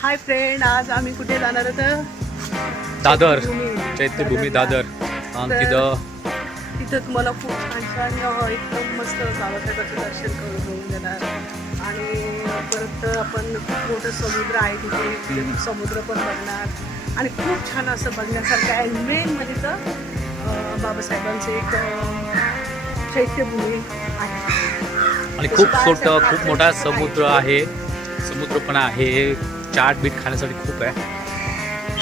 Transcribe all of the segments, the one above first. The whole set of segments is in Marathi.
हाय फ्रेंड, आज आम्ही कुठे जाणार होतं? दादर, चैत्यभूमी दादर. आणि तिथं तुम्हाला खूप छान छान एकदम मस्त बाबासाहेबांचं दर्शन करून देणार. आणि परत आपण खूप मोठं समुद्र आहे तिथे, समुद्र पण बघणार आणि खूप छान असं बघण्यासारखं आहे. मेन म्हणजे तर बाबासाहेबांचे एक चैत्यभूमी आहे आणि खूप मोठा समुद्र आहे. समुद्र पण आहे. चाट बीट खाण्यासाठी खूप आहे.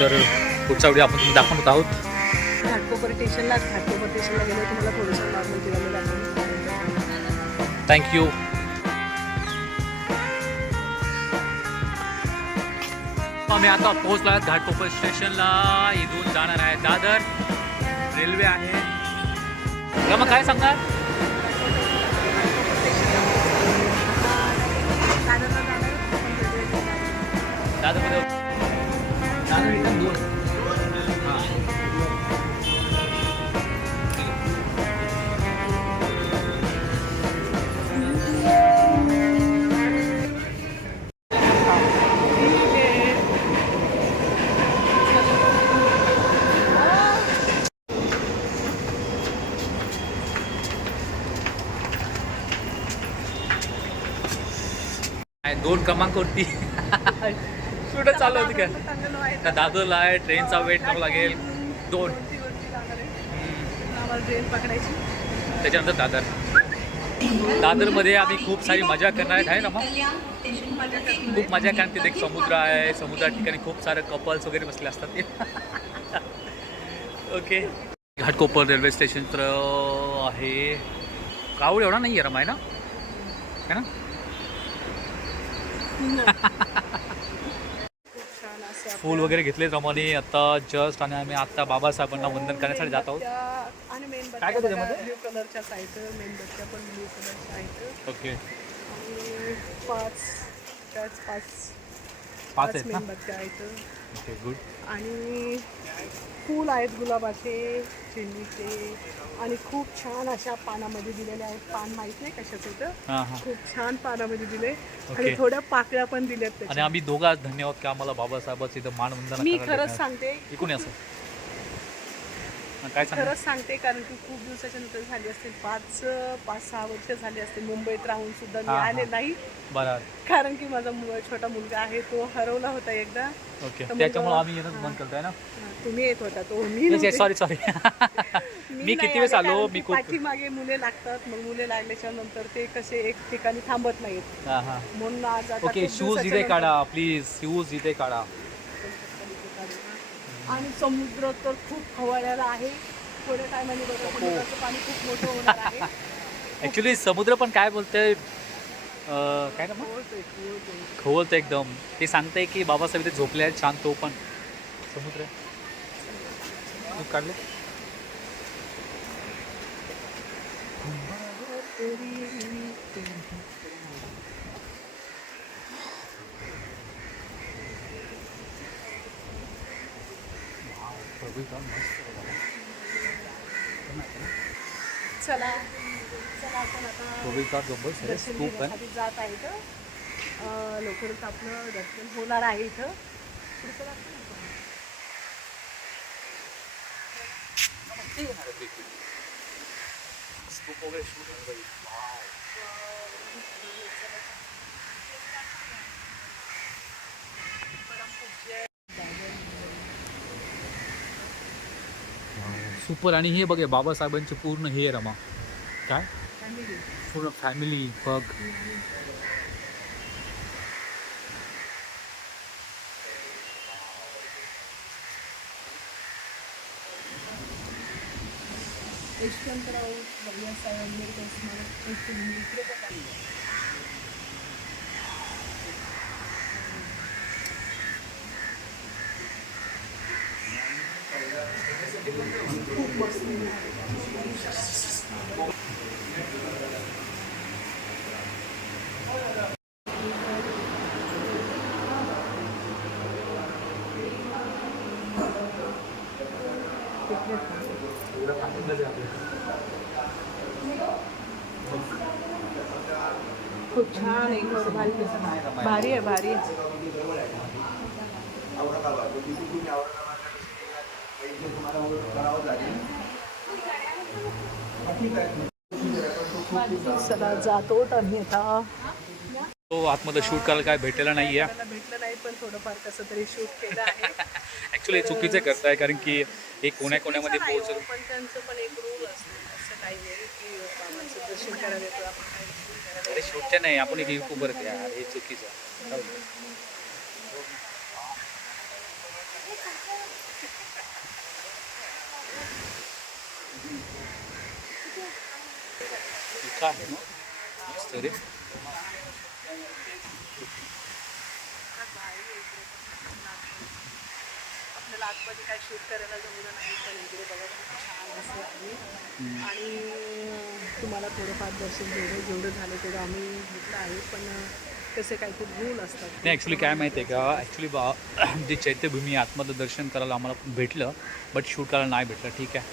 तर पुढच्या वेळी आपण तुम्ही दाखवत आहोत. घाटकोपर स्टेशनला गेलो तुम्हाला थोडंसं नॉर्मल जेवायला दाखवून. थँक्यू. आम्ही आता पोहोचलो घाटकोपर स्टेशनला. इथून जाणार आहे दादर. रेल्वे आहे. मग काय सांगणार? दादरमध्ये दोन क्रमांकवरती कुठं चालू होती का? दादरला आहे. ट्रेनचा वेट करावा लागेल. दोन ट्रेन पकडायची. त्याच्यानंतर दादरमध्ये आम्ही खूप सारी मजा करणार आहे ना. मग खूप मजा कारण तिथे एक समुद्र आहे. समुद्रा ठिकाणी खूप सारे कपल्स वगैरे बसले असतात ते. ओके. घाटकोपर रेल्वे स्टेशन तर आहे. क्राऊड एवढा नाही आहे रमाय ना, है ना? फूल वगैरे घेतले रमाने आता जस्ट. आणि आम्ही आता बाबासाहेबांना वंदन करण्यासाठी जात आहोत. आणि मेन काय करतो त्यामध्ये? ब्ल्यू कलरच्या आहेत. मेणबत्त्या पण ब्ल्यू कलरच्या आहेत. ओके. आणि पाच आहेत ना? मेणबत्त्या आहेत. Okay, good. आणि फूल आहेत गुलाबाचे, झेंडूचे. आणि खूप छान अशा पानामध्ये दिलेल्या आहेत. पान माहीत नाही कशाचं होतं. खूप छान पानामध्ये दिले. आणि थोड्या पाकळ्या पण दिल्यात. आणि आम्ही दोघांच धन्यवाद की आम्हाला बाबासाहेबांचं इथं मानवंदना. मी खरंच सांगते, इकून असं काय खरंच सांगते, कारण की खूप दिवसाच्या नंतर झाली असतील. 5-6 वर्ष झाली असतील मुंबईत राहून सुद्धा मी आले नाही. बरोबर. कारण की माझा छोटा मुलगा आहे, तो हरवला होता एकदा. ओके. त्याच्यामुळे आम्ही येणंच बंद करतोय ना. तुम्ही येत होता, तो मी सॉरी. मी किती वेळेस आलो. मी खूप पाठीमागे मुले लागतात. मग मुले लागल्याच्या नंतर ते कसे एक ठिकाणी थांबत नाहीत. म्हणून आज आता ओके. शूज इथे काढा प्लीज. शूज इथे काढा. आणि समुद्र तर खूप खवळलेला आहे. थोड्या टायमाने बघा समुद्राचं पाणी खूप मोठं होणार आहे. ॲक्च्युली समुद्र पण काय बोलतंय, काय ना खवळतं एकदम. ते सांगतंय की बाबासाहेब इथे झोपले आहेत शांत. तो पण समुद्र खूप काढले. चला आपण आता दर्शनासाठी जात आहे. लवकरच आपलं दर्शन होणार आहे इथं. सुपर. आणि हे बघे बाबासाहेबांचे पूर्ण हे रमा काय पूर्ण फॅमिली बघ. यशवंतराव बाबासाहेब आंबेडकर स्मारक इकडे पण आहे. खूप मस्त. खूप छान एकदम भारी आहे भारी आहे. चला जातो आम्ही आता. तो आतमध्ये शूट करायला काय भेटलेलं नाही आहे. मला भेटलं नाही पण थोडंफार कसं तरी शूट केलं आहे. ॲक्च्युली चुकीचं करताय कारण की हे कोण्यामध्ये नाही पोहोचलं. हो, पण त्यांचं पण एक रूल असतो असं काही नाही की बाबांचं दर्शन करायला येतो आपण काही shoot करायला अरे शूटच्या नाही, आपण एक युट्यूबर आहे यार, हे चुकीचं आहे. काय आहे ना मस्त रे. आपल्याला आतमध्ये काय शूट करायला जमलं नाही पण इकडे बघा खूप छान असं आहे. आणि तुम्हाला थोडंफार दर्शन जेवढं झालं तेवढं आम्ही घेतलं आहे. पण कसे काहीतरी रूल असतात. नाही ॲक्च्युली काय माहिती आहे का, ॲक्च्युली जे चैत्यभूमी आतमधलं दर्शन करायला आम्हाला भेटलं बट शूट करायला नाही भेटलं. ठीक आहे,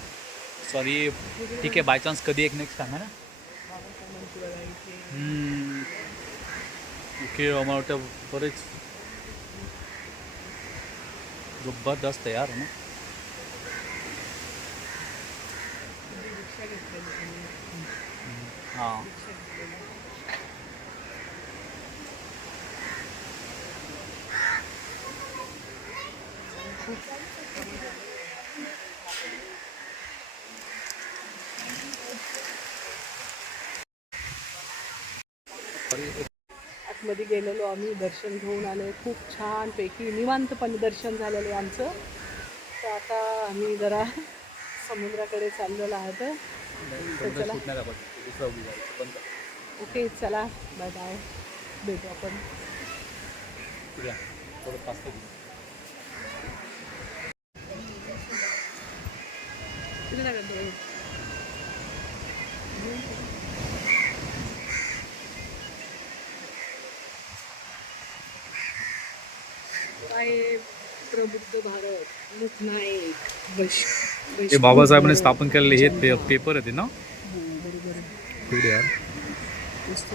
सॉरी. ठीक आहे, बाय चान्स कधी एक नेक्स्ट टाइम आहे ना. ओके, आम्हाला वाटतं बरेच जबरदस्त आहे यार ना. हां आतमध्ये गेलेलो आम्ही, दर्शन घेऊन आलो. खूप छानपैकी निवांतपणे दर्शन झालेलं आहे आमचं. तर आता आम्ही जरा समुद्राकडे चाललेलो आहोत. तर चला ओके, चला बाय बाय, भेटू आपण. किती लागत आहे? आहे प्रबुद्ध भारत, मुखनायक हे बाबासाहेबांनी स्थापन केलेले हे पेपर आहेत ना. बरोबर पुढे यार मस्त.